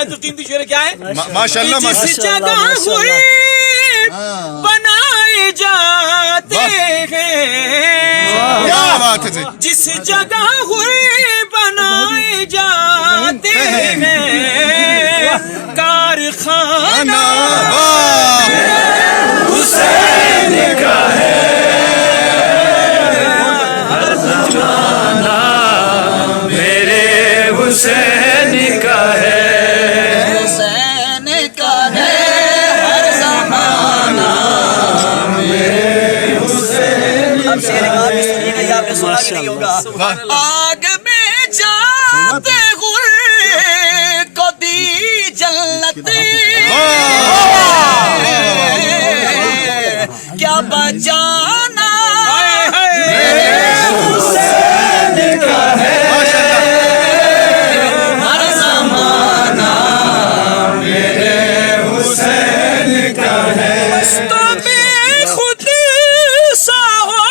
आयत कीमती शेर क्या है? माशाल्लाह जिस जगह हुए बनाए जाते हैं, क्या बात है। जिस जगह हुए बनाए जाते हैं कारखाना हुसैन का है। हर ज़माना मेरे हुसैन का है, हुसैन का है। हर ज़माना मेरे हुसैन। अब शेर का भी सुनिएगा, ये आपने सुना भी नहीं होगा। आग में जाते हुए कभी जन्नती क्या बचाना मेरे हुसैन का है। हर ज़माना मेरे हुसैन का है। मस्तों में खुद सा हो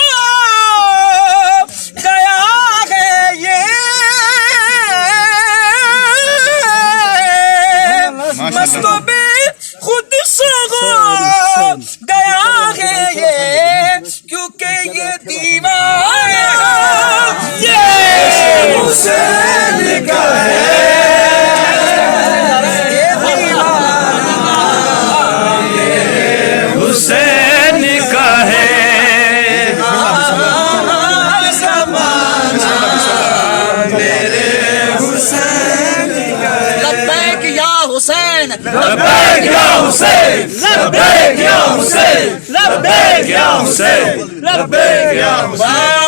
गया है ये, मस्तों में खुद सा हो गया है ये, क्योंकि ये दीवाना ये हुसैन का है। हुसैन का है। मेरे हुसैन का है। लब्बैक या हुसैन, लब्बैक या हुसैन, लब्बैक या हुसैन, लब्बैक या हुसैन, लब्बैक या हुसैन।